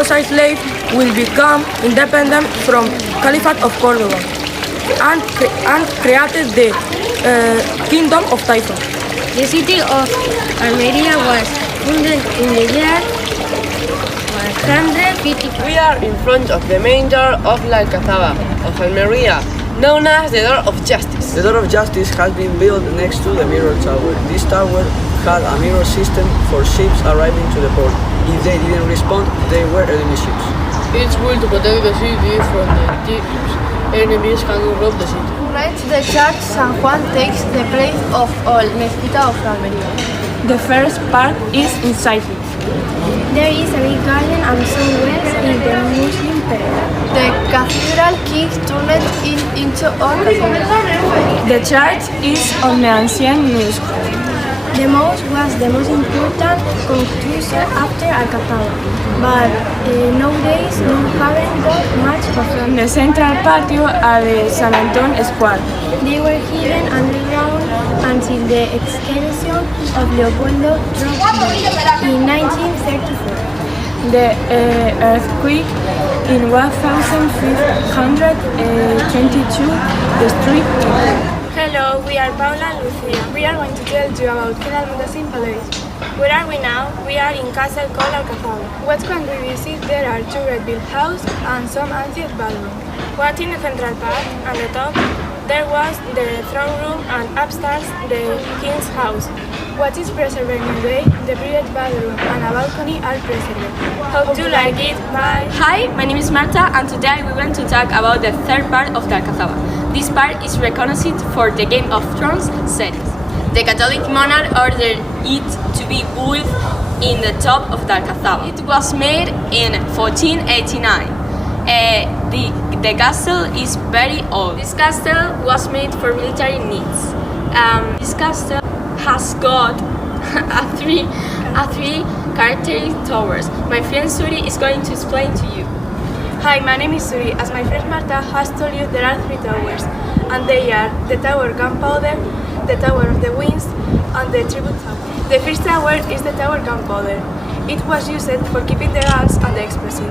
was a slave will become independent from Caliphate of Cordoba and created the Kingdom of Taifa. The city of Almeria was founded in the year 150. We are in front of the main door of La Alcazaba of Almeria, known as the Door of Justice. The Door of Justice has been built next to the Mirror Tower. This tower had a mirror system for ships arriving to the port. If they didn't respond, they were enemy ships. It's will to protect the city from the thieves. Enemies can rob the city. Right, the church San Juan takes the place of all Mezquita of Almeria. The first part is inside it. There is a big garden and some wells in the Muslim period. The cathedral keeps turned into our cathedral. The church is on the ancient Muslim. The mosque was the most important construction after Alcazaba, but nowadays no haven't got much of them. The central patio at the San Anton Square. They were hidden underground until the excavation of Leopoldo dropped in 1934. The earthquake in 1522 destroyed it. Hello, we are Paula and Lucia. We are going to tell you about General Mutasin Palace. Where are we now? We are in Castle called Alcazaba. What can we visit? There are two great built houses and some ancient ballroom. What in the central part, at the top, there was the throne room and upstairs the king's house. What is preserved today? The private bathroom and a balcony are preserved. Hope you like it. Bye. Hi, my name is Marta and today we want to talk about the third part of the Alcazaba. This part is recognized for the Game of Thrones series. The Catholic monarch ordered it to be built in the top of the Alcazaba. It was made in 1489. The castle is very old. This castle was made for military needs. This castle has got three characteristic towers. My friend Suri is going to explain to you. Hi, my name is Suri. As my friend Marta has told you, there are three towers, and they are the Tower Gunpowder, the Tower of the Winds, and the Tribute Tower. The first tower is the Tower Gunpowder. It was used for keeping the gas and the explosive.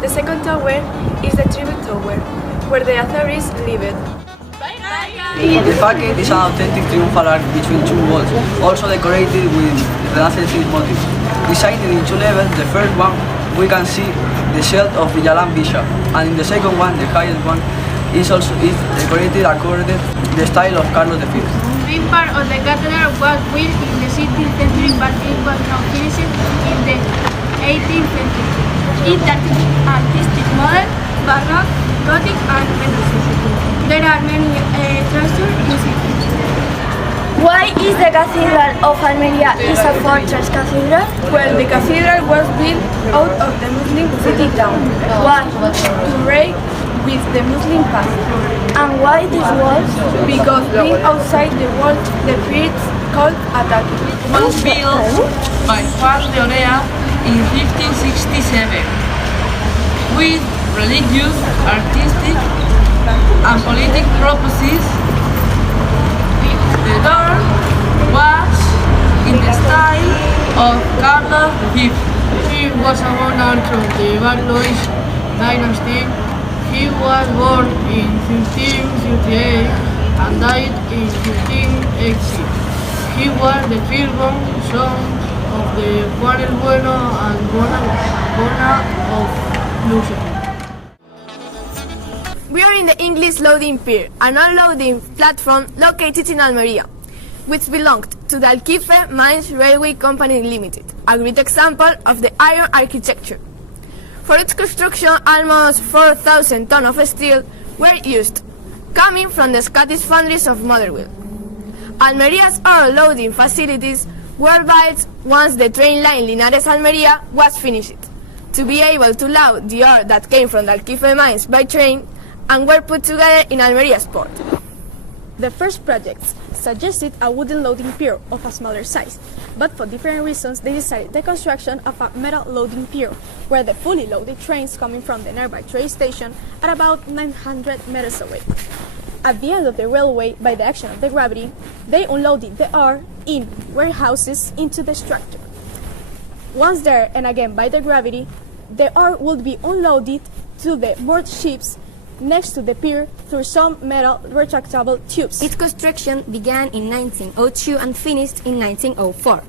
The second tower is the Tribute Tower, where the authorities lived. The facade is an authentic triumphal arch between two walls, also decorated with Renaissance motifs. Designed in two levels, the first one we can see the shield of Villalan Bishop, and in the second one, the highest one, is decorated according to the style of Carlos V. This part of the cathedral was built in the 16th century, but it was not finished in the 18th century. It is artistic modern, Baroque, Gothic, and Renaissance. There are many treasures in it. Why is the Cathedral of Almeria is a fortress cathedral? Well, the cathedral was built out of the Muslim city town. Why? To break with the Muslim past. And why these walls? Because being outside the walls, the priests called attacking. Was built by Juan de Orea in 1567 with religious, artistic, and political purposes. The door was in the style of Carlos V. He was a monarch of the Valois dynasty. He was born in 1538 and died in 1580. He was the firstborn son of the Juan el Bueno and Bona of Lucifer. We are in the English loading pier, an unloading platform located in Almeria, which belonged to the Alquife Mines Railway Company Limited, a great example of the iron architecture. For its construction, almost 4,000 tons of steel were used, coming from the Scottish foundries of Motherwell. Almeria's ore loading facilities were built once the train line Linares-Almeria was finished, to be able to load the ore that came from the Alquife mines by train and were put together in Almeria's port. The first projects suggested a wooden loading pier of a smaller size, but for different reasons they decided the construction of a metal loading pier, where the fully loaded trains coming from the nearby train station are about 900 meters away. At the end of the railway, by the action of the gravity, they unloaded the ore in warehouses into the structure. Once there, and again by the gravity, The ore would be unloaded to the moored ships next to the pier through some metal retractable tubes. Its construction began in 1902 and finished in 1904,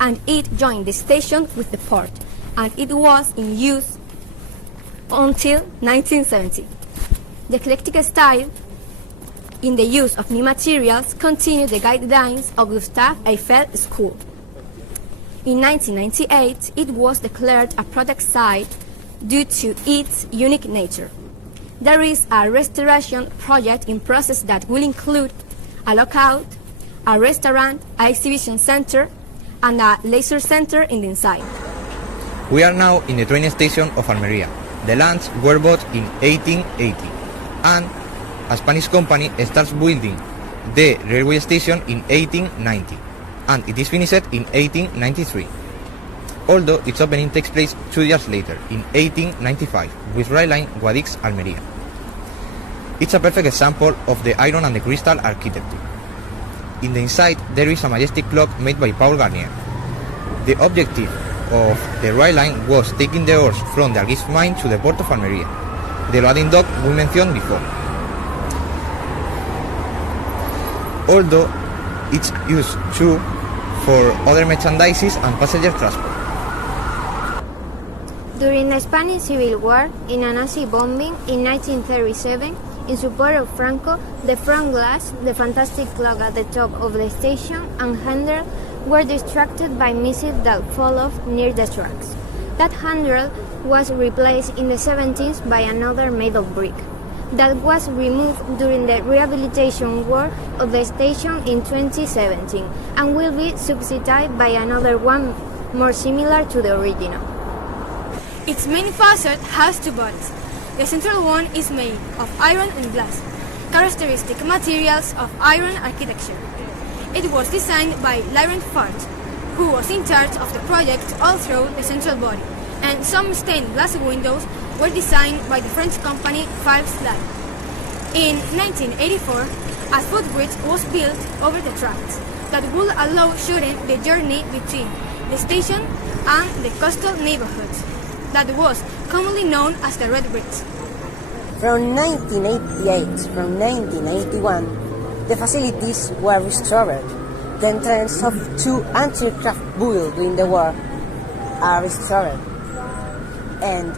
and it joined the station with the port, and it was in use until 1970. The eclectic style in the use of new materials continued the guidelines of Gustave Eiffel School. In 1998, it was declared a protected site due to its unique nature. There is a restoration project in process that will include a lookout, a restaurant, an exhibition center, and a leisure center in the inside. We are now in the train station of Almeria. The lands were bought in 1880, and a Spanish company starts building the railway station in 1890, and it is finished in 1893. Although its opening takes place 2 years later, in 1895, with rail line Guadix-Almeria. It's a perfect example of the iron and the crystal architecture. In the inside, there is a majestic clock made by Paul Garnier. The objective of the rail line was taking the ores from the Arguis mine to the port of Almeria, the loading dock we mentioned before. Although it's used too for other merchandises and passenger transport. During the Spanish Civil War, in a Nazi bombing in 1937, in support of Franco, the front glass, the fantastic clock at the top of the station, and handle were distracted by missiles that fell off near the tracks. That handle was replaced in the 70s by another made of brick that was removed during the rehabilitation work of the station in 2017 and will be substituted by another one more similar to the original. Its main facade has two bodies. The central one is made of iron and glass, characteristic materials of iron architecture. It was designed by Laurent Fart, who was in charge of the project all through the central body, and some stained glass windows were designed by the French company Fives Lab. In 1984, a footbridge was built over the tracks that would allow shorten the journey between the station and the coastal neighborhoods that was commonly known as the Red Bridge. From 1988 from 1981, the facilities were restored. The entrance of two anti-aircraft builds during the war are restored. And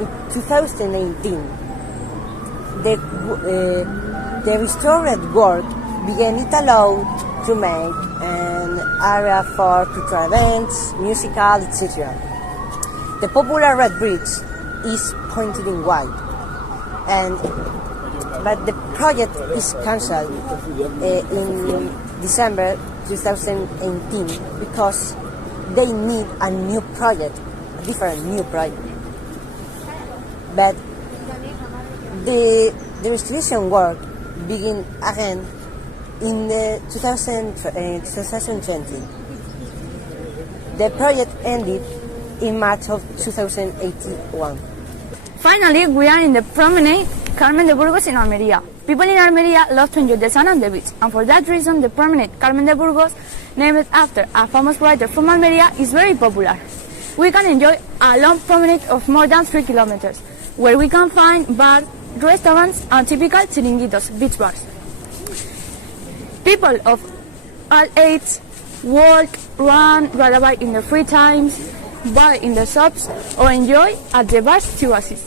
in 2018, the restored work began it allowed to make an area for cultural events, musical, etc. The popular Red Bridge is painted in white, but the project is cancelled in December 2018 because they need a new project, a different new project. But the restoration work begin again in the 2020. The project ended in March of 2081. Finally, we are in the promenade Carmen de Burgos in Almeria. People in Almeria love to enjoy the sun and the beach, and for that reason the promenade Carmen de Burgos, named after a famous writer from Almeria, is very popular. We can enjoy a long promenade of more than 3 kilometers, where we can find bars, restaurants, and typical chiringuitos, beach bars. People of all ages work, run, ride in their free times, buy in the shops, or enjoy at the bars to assist.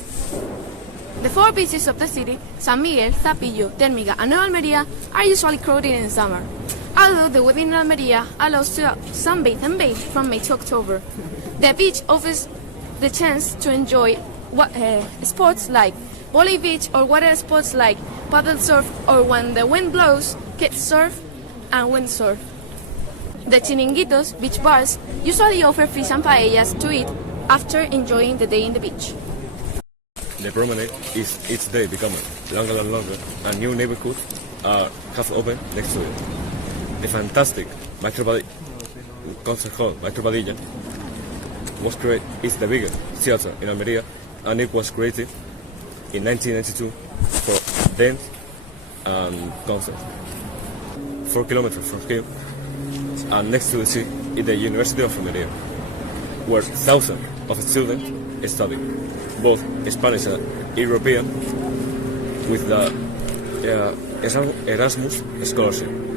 The four beaches of the city, San Miguel, Zapillo, Térmiga, and Nueva Almeria, are usually crowded in summer, although the weather in Almeria allows to sunbathe and bathe from May to October. The beach offers the chance to enjoy sports like volley beach or water sports like paddle surf, or when the wind blows, kite surf and windsurf. The chiringuitos, beach bars, usually offer fish and paellas to eat after enjoying the day in the beach. The promenade is each day becoming longer and longer, and new neighborhoods have opened next to it. The fantastic concert hall Micropadilla is the biggest theater in Almeria, and it was created in 1992 for dance and concerts. 4 kilometers from here, and next to the sea is the University of Almeria, where thousands of students study, both Spanish and European, with the Erasmus scholarship.